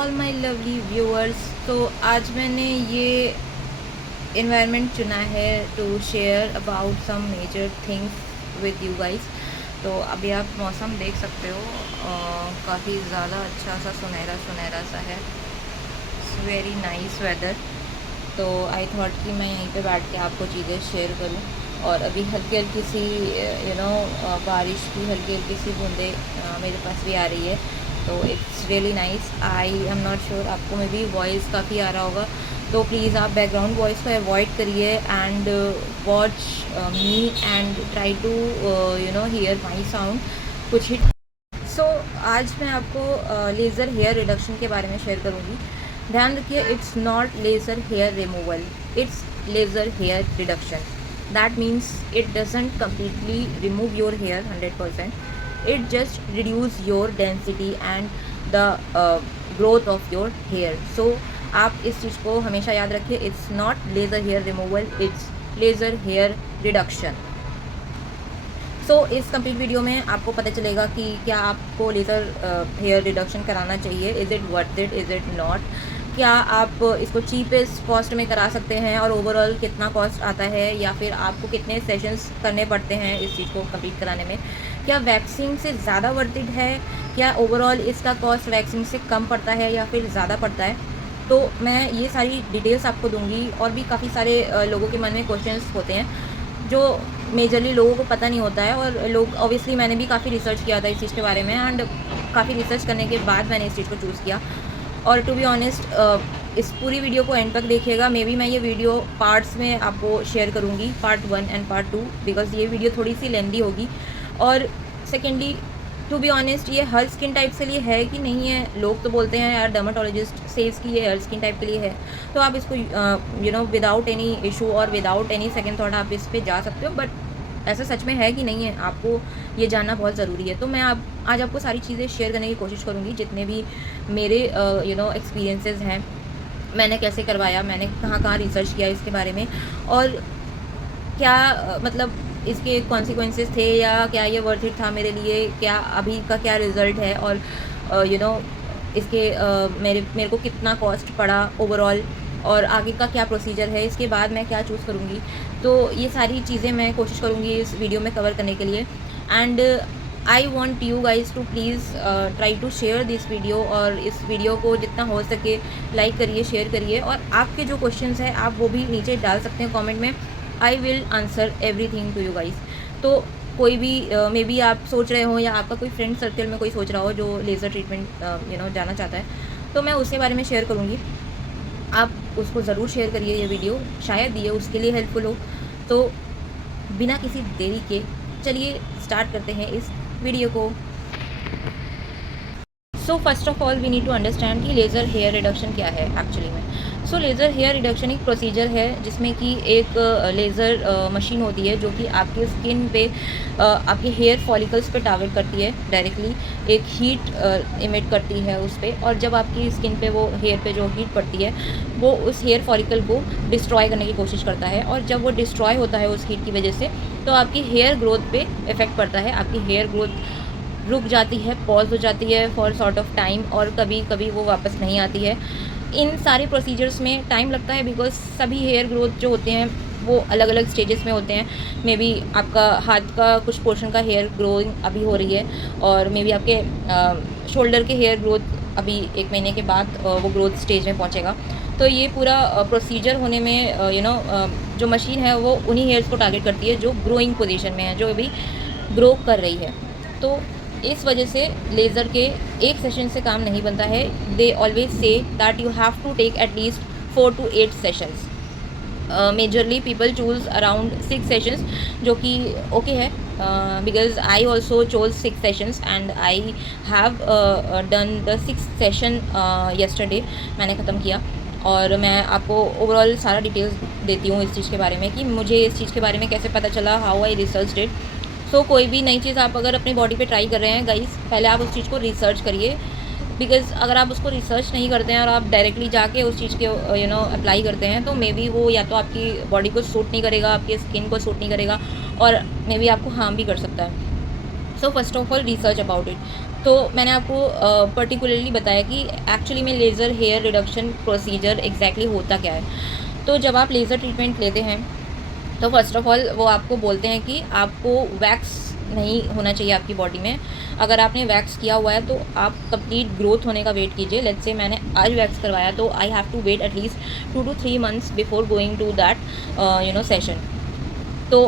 All my lovely viewers. तो आज मैंने ये इन्वायरमेंट चुना है to share about some major things with you guys. तो अभी आप मौसम देख सकते हो, काफ़ी ज़्यादा अच्छा सा सुनहरा सुनहरा सा है। It's very nice weather. तो आई थॉट कि मैं यहीं पे बैठ के आपको चीज़ें शेयर करूं। और अभी हल्की हल्की सी बारिश की हल्की हल्की सी बूंदें मेरे पास भी आ रही है। तो it's really nice. I am not sure आपको में भी वॉइस काफ़ी आ रहा होगा, तो प्लीज़ आप बैकग्राउंड वॉइस को अवॉइड करिए and watch me and try to hear my sound कुछ ही। सो आज मैं आपको लेज़र हेयर रिडक्शन के बारे में शेयर करूँगी। ध्यान रखिए, it's not laser hair removal, it's laser hair reduction. That means it doesn't completely remove your hair 100%, it just reduce your density and the growth of your hair. So आप इस चीज़ को हमेशा याद रखिए, it's not laser hair removal, it's laser hair reduction. सो इस complete video में आपको पता चलेगा कि क्या आपको लेज़र हेयर रिडक्शन कराना चाहिए, is it worth it, is it not, क्या आप इसको चीपेस्ट कॉस्ट में करा सकते हैं और ओवरऑल कितना कॉस्ट आता है, या फिर आपको कितने सेशंस करने पड़ते हैं इस चीज़ को कंप्लीट कराने में, क्या वैक्सिंग से ज़्यादा वर्थ इट है, क्या ओवरऑल इसका कॉस्ट वैक्सिंग से कम पड़ता है या फिर ज़्यादा पड़ता है। तो मैं ये सारी डिटेल्स आपको दूंगी। और भी काफ़ी सारे लोगों के मन में क्वेश्चंस होते हैं जो मेजरली लोगों को पता नहीं होता है। और लोग ऑब्वियसली, मैंने भी काफ़ी रिसर्च किया था इस चीज़ के बारे में एंड काफ़ी रिसर्च करने के बाद मैंने इस चीज़ को चूज़ किया। और टू बी ऑनेस्ट, इस पूरी वीडियो को एंड तक देखिएगा। मे बी मैं ये वीडियो पार्ट्स में आपको शेयर करूँगी, पार्ट 1 एंड पार्ट 2, बिकॉज ये वीडियो थोड़ी सी लेंदी होगी। और सेकेंडली, टू बी ऑनेस्ट, ये हर स्किन टाइप के लिए है कि नहीं है। लोग तो बोलते हैं यार, डर्माटोलॉजिस्ट सेज कि ये हर स्किन टाइप के लिए है, तो आप इसको विदाउट एनी इशू और विदाउट एनी सेकेंड थॉट आप इस पे जा सकते हो। बट ऐसा सच में है कि नहीं है, आपको ये जानना बहुत ज़रूरी है। तो मैं आज आपको सारी चीज़ें शेयर करने की कोशिश करूँगी, जितने भी मेरे एक्सपीरियंसेस हैं, मैंने कैसे करवाया, मैंने कहाँ कहाँ रिसर्च किया इसके बारे में, और क्या मतलब इसके कॉन्सिक्वेंसेस थे, या क्या ये वर्थ इट था मेरे लिए, क्या अभी का क्या रिज़ल्ट है, और इसके मेरे को कितना कॉस्ट पड़ा ओवरऑल, और आगे का क्या प्रोसीजर है, इसके बाद मैं क्या चूज़ करूँगी। तो ये सारी चीज़ें मैं कोशिश करूँगी इस वीडियो में कवर करने के लिए। And I want you guys to please try to share this video, और इस वीडियो को जितना हो सके लाइक करिए, शेयर करिए, और आपके जो क्वेश्चंस हैं आप वो भी नीचे डाल सकते हैं कमेंट में। I will answer everything to you guys. तो कोई भी मे बी आप सोच रहे हो, या आपका कोई फ्रेंड सर्कल में कोई सोच रहा हो जो लेज़र ट्रीटमेंट जाना चाहता है, तो मैं उसके बारे में शेयर करूँगी। आप उसको ज़रूर शेयर करिए ये वीडियो, शायद ये उसके लिए हेल्पफुल हो। तो बिना किसी देरी के चलिए स्टार्ट करते हैं इस वीडियो को। So first of all we need to understand कि लेज़र हेयर रिडक्शन क्या है एक्चुअली में। सो लेज़र हेयर रिडक्शन एक प्रोसीजर है जिसमें कि एक लेज़र मशीन होती है जो कि आपके स्किन पे आपके हेयर फॉलिकल्स पे टारगेट करती है डायरेक्टली, एक हीट इमिट करती है उस पर, और जब आपकी स्किन पे वो हेयर पे जो हीट पड़ती है वो उस हेयर फॉलिकल को डिस्ट्रॉय करने की कोशिश करता है, और जब वो डिस्ट्रॉय होता है उस हीट की वजह से, तो आपकी हेयर ग्रोथ पे इफ़ेक्ट पड़ता है। आपकी हेयर ग्रोथ रुक जाती है, पॉज हो जाती है फॉर सॉर्ट ऑफ टाइम, और कभी कभी वो वापस नहीं आती है। इन सारे प्रोसीजर्स में टाइम लगता है, बिकॉज सभी हेयर ग्रोथ जो होते हैं वो अलग अलग स्टेजेस में होते हैं। मे बी आपका हाथ का कुछ पोर्शन का हेयर ग्रोइंग अभी हो रही है, और मे बी आपके शोल्डर के हेयर ग्रोथ अभी 1 महीने के बाद वो ग्रोथ स्टेज में पहुँचेगा। तो ये पूरा प्रोसीजर होने में जो मशीन है वो उन्हीं हेयर्स को टारगेट करती है जो ग्रोइंग पोजीशन में है, जो अभी ग्रो कर रही है। तो इस वजह से लेज़र के एक सेशन से काम नहीं बनता है। They always say that you have to take at least 4 to 8 sessions. Majorly people choose around 6 sessions, जो कि ओके है, because I also chose 6 sessions and I have done the 6th session yesterday, मैंने ख़त्म किया। और मैं आपको ओवरऑल सारा डिटेल्स देती हूँ इस चीज़ के बारे में कि मुझे इस चीज़ के बारे में कैसे पता चला, हाउ आई रिसर्च इट। सो कोई भी नई चीज़ आप अगर अपनी बॉडी पे ट्राई कर रहे हैं गाइस, पहले आप उस चीज़ को रिसर्च करिए, बिकॉज़ अगर आप उसको रिसर्च नहीं करते हैं और आप डायरेक्टली जाके उस चीज़ के अप्लाई करते हैं, तो मे बी वो या तो आपकी बॉडी को सूट नहीं करेगा, आपकी स्किन को सूट नहीं करेगा, और मे बी आपको हार्म भी कर सकता है। So first of all research about it. तो मैंने आपको पर्टिकुलरली बताया कि एक्चुअली में laser hair reduction procedure exactly होता क्या है। तो जब आप लेज़र ट्रीटमेंट लेते हैं तो फर्स्ट ऑफ ऑल वो आपको बोलते हैं कि आपको वैक्स नहीं होना चाहिए आपकी बॉडी में। अगर आपने वैक्स किया हुआ है तो आप कंप्लीट ग्रोथ होने का वेट कीजिए। लेट्स से मैंने आज वैक्स करवाया तो I have to wait at least 2 to 3 months before going to that session. तो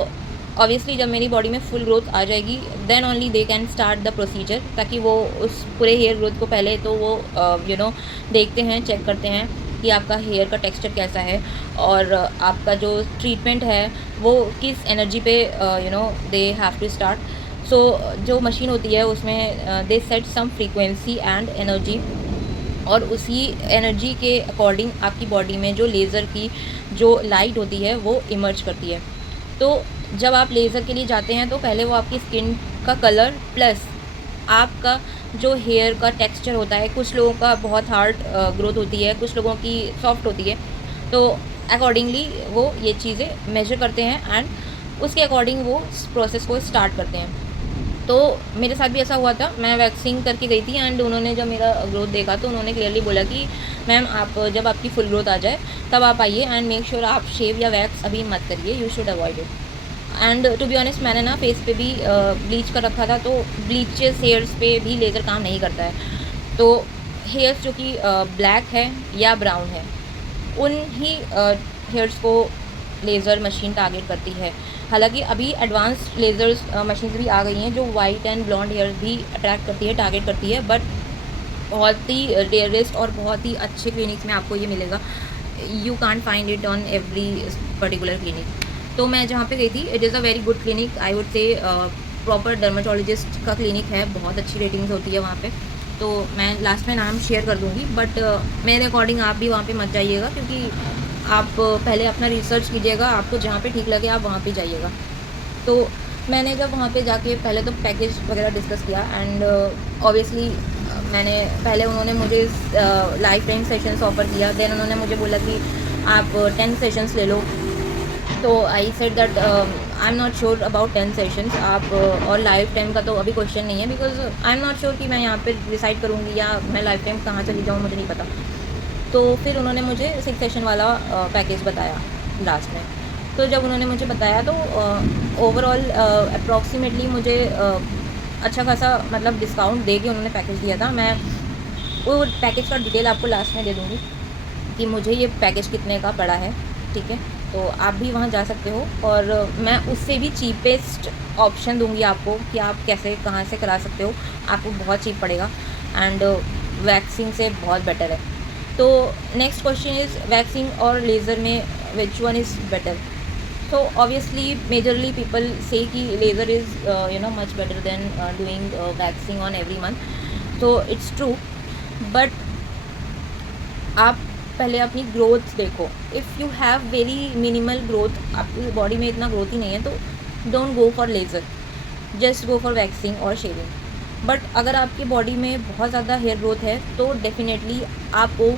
ऑब्वियसली जब मेरी बॉडी में फुल ग्रोथ आ जाएगी then only they can start the procedure, ताकि वो उस पूरे हेयर ग्रोथ को पहले तो वो देखते हैं, चेक करते हैं कि आपका हेयर का टेक्सचर कैसा है और आपका जो ट्रीटमेंट है वो किस एनर्जी पे they have to start. So जो मशीन होती है उसमें they set some frequency and energy, और उसी एनर्जी के अकॉर्डिंग आपकी बॉडी में जो लेज़र की जो लाइट होती है वो इमर्ज करती है। तो जब आप लेज़र के लिए जाते हैं तो पहले वो आपकी स्किन का कलर प्लस आपका जो हेयर का टेक्सचर होता है, कुछ लोगों का बहुत हार्ड ग्रोथ होती है, कुछ लोगों की सॉफ्ट होती है, तो अकॉर्डिंगली वो ये चीज़ें मेजर करते हैं एंड उसके अकॉर्डिंग वो प्रोसेस को स्टार्ट करते हैं। तो मेरे साथ भी ऐसा हुआ था, मैं वैक्सिंग करके गई थी एंड उन्होंने जब मेरा ग्रोथ देखा तो उन्होंने क्लियरली बोला कि मैम आप जब आपकी फुल ग्रोथ आ जाए तब आप आइए एंड मेक श्योर आप शेव या वैक्स अभी मत करिए, you should avoid it. And to be honest मैंने ना फेस पे भी ब्लीच कर रखा था, तो ब्लीचेस हेयर्स पे भी लेज़र काम नहीं करता है। तो हेयर्स जो कि ब्लैक है या ब्राउन है उन ही हेयर्स को लेज़र मशीन टारगेट करती है। हालांकि अभी एडवांस्ड लेज़र्स मशीन्स भी आ गई हैं जो वाइट एंड ब्लॉन्ड हेयर भी अट्रैक्ट करती है, टारगेट करती है, बट बहुत ही रेयरेस्ट और बहुत ही अच्छे क्लिनिक्स में आपको ये मिलेगा। You can't find it on every particular clinic. तो मैं जहाँ पे गई थी it is a very good clinic, I would say proper dermatologist का क्लिनिक है, बहुत अच्छी रेटिंग्स होती है वहाँ पे। तो मैं लास्ट में नाम शेयर कर दूँगी, बट मेरे अकॉर्डिंग आप भी वहाँ पे मत जाइएगा, क्योंकि आप पहले अपना रिसर्च कीजिएगा, आपको जहाँ पे ठीक लगे आप वहाँ पे जाइएगा। तो मैंने जब वहाँ पे जाके पहले तो पैकेज वगैरह डिस्कस किया एंड ऑब्वियसली मैंने पहले उन्होंने मुझे लाइफ टाइम सेशंस ऑफ़र किया, देन उन्होंने मुझे बोला कि आप 10 सेशंस ले लो। तो I said that I am not sure about 10 sessions आप और लाइफ टाइम का तो अभी क्वेश्चन नहीं है, because I am not sure कि मैं यहाँ पे डिसाइड करूँगी या मैं लाइफ टाइम कहाँ चली जाऊँ, मुझे नहीं पता। तो फिर उन्होंने मुझे 6 सेशन वाला पैकेज बताया लास्ट में। तो जब उन्होंने मुझे बताया तो ओवरऑल अप्रॉक्सीमेटली मुझे अच्छा खासा मतलब डिस्काउंट दे के उन्होंने पैकेज दिया था। मैं वो पैकेज का डिटेल आपको लास्ट में दे दूँगी कि मुझे ये पैकेज कितने का पड़ा है, ठीक है। तो आप भी वहाँ जा सकते हो और मैं उससे भी चीपेस्ट ऑप्शन दूँगी आपको कि आप कैसे कहाँ से करा सकते हो, आपको बहुत चीप पड़ेगा एंड वैक्सिंग से बहुत बेटर है। तो नेक्स्ट क्वेश्चन इज़ वैक्सिंग और लेज़र में which one is better. So obviously majorly people say कि laser is much better than doing waxing on every month, so it's true, but आप पहले अपनी ग्रोथ देखो। If you have very minimal growth, आपकी body में इतना growth ही नहीं है, तो don't go for laser, just go for waxing और शेविंग। बट अगर आपकी बॉडी में बहुत ज़्यादा हेयर ग्रोथ है तो डेफिनेटली आपको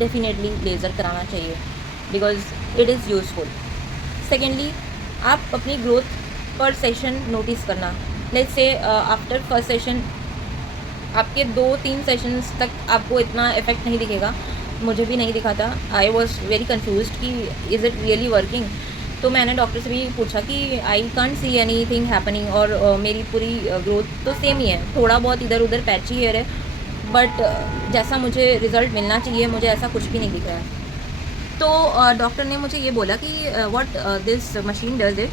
लेज़र कराना चाहिए, because it is useful. Secondly आप अपनी ग्रोथ पर सेशन नोटिस करना। Let's say after first session आपके 2-3 सेशंस तक आपको इतना इफेक्ट नहीं दिखेगा, मुझे भी नहीं दिखा था। आई वॉज वेरी कन्फ्यूज्ड कि इज़ इट रियली वर्किंग। तो मैंने डॉक्टर से भी पूछा कि I can't see any thing happening, और मेरी पूरी ग्रोथ तो सेम ही है, थोड़ा बहुत इधर उधर पैची हेयर है, बट जैसा मुझे रिज़ल्ट मिलना चाहिए मुझे ऐसा कुछ भी नहीं दिख रहा है। तो डॉक्टर ने मुझे ये बोला कि what this machine does it,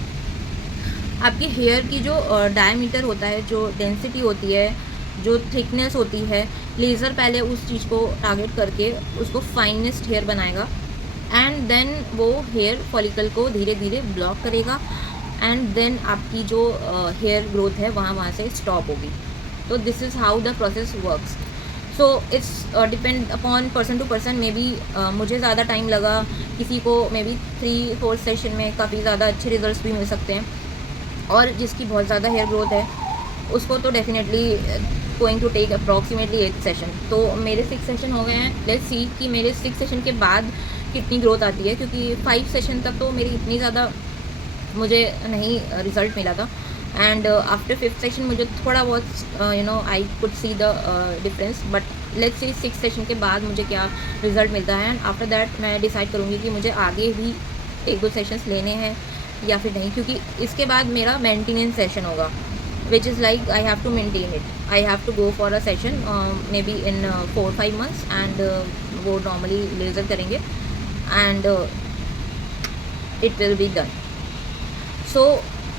आपके हेयर की जो डायमीटर होता है, जो डेंसिटी होती है, जो थिकनेस होती है, लेज़र पहले उस चीज़ को टारगेट करके उसको फाइनेस्ट हेयर बनाएगा एंड देन वो हेयर फॉलिकल को धीरे धीरे ब्लॉक करेगा एंड देन आपकी जो हेयर ग्रोथ है वहाँ से स्टॉप होगी। तो this is how the process works. So it's depend upon person to person. Maybe मुझे ज़्यादा टाइम लगा, किसी को मे बी 3-4 सेशन में काफ़ी ज़्यादा अच्छे रिजल्ट्स भी मिल सकते हैं, और जिसकी बहुत ज़्यादा हेयर ग्रोथ है उसको तो definitely going to take approximately 8 session. तो मेरे 6 सेशन हो गए हैं। लेट्स सी कि मेरे 6 सेशन के बाद कितनी ग्रोथ आती है, क्योंकि 5 सेशन तक तो मेरी इतनी ज़्यादा मुझे नहीं रिज़ल्ट मिला था एंड आफ्टर 5th सेशन मुझे थोड़ा बहुत I could see the difference, but let's see 6th session के बाद मुझे क्या रिजल्ट मिलता है, एंड आफ्टर दैट मैं डिसाइड करूँगी कि मुझे आगे भी 1-2 सेशंस लेने हैं या फिर नहीं, क्योंकि इसके बाद मेरा मेंटेनेंस सेशन होगा, which is like I have to maintain it. I have to go for a session maybe in 4-5 months, and वो normally laser करेंगे and it will be done. So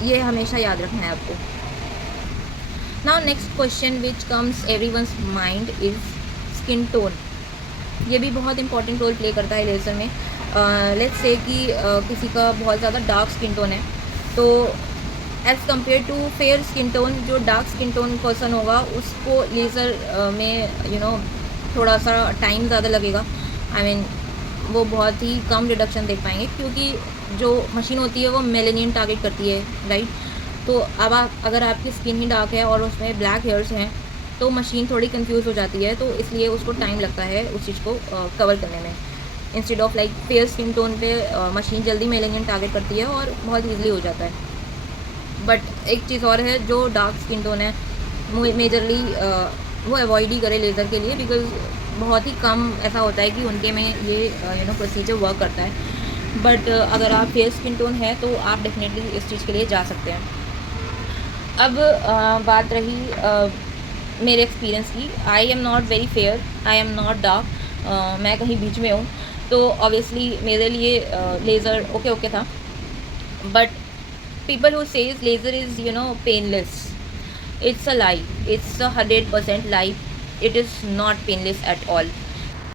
ये हमेशा याद रखना है आपको. Now next question which comes everyone's mind is skin tone. ये भी बहुत इंपॉर्टेंट रोल प्ले करता है लेज़र में. लेट्स से कि किसी का बहुत ज़्यादा डार्क स्किन टोन है, तो as compare to fair skin tone, जो डार्क स्किन टोन पर्सन होगा उसको लेज़र में थोड़ा सा टाइम ज़्यादा लगेगा. आई मीन वो बहुत ही कम रिडक्शन देख पाएंगे, क्योंकि जो मशीन होती है वो मेलेनिन टारगेट करती है, राइट. तो अब अगर आपकी स्किन ही डार्क है और उसमें ब्लैक हेयर्स हैं, तो मशीन थोड़ी कंफ्यूज हो जाती है, तो इसलिए उसको टाइम लगता है उस चीज़ को कवर करने में. Instead of like fair skin tone पे मशीन जल्दी मेलेनिन टारगेट करती है और बहुत ईजिली हो जाता है. बट एक चीज़ और है, जो डार्क स्किन टोन है मेजरली वो अवॉइड ही करे लेज़र के लिए, बिकॉज बहुत ही कम ऐसा होता है कि उनके में ये प्रोसीजर वर्क करता है. बट अगर आप फेयर स्किन टोन है तो आप डेफिनेटली इस चीज़ के लिए जा सकते हैं. अब बात रही मेरे एक्सपीरियंस की. I am not very fair, I am not dark, मैं कहीं बीच में हूँ, तो ऑब्वियसली मेरे लिए लेज़र ओके था. But people who says laser is painless, it's a lie. It's a 100% lie. It is not painless at all.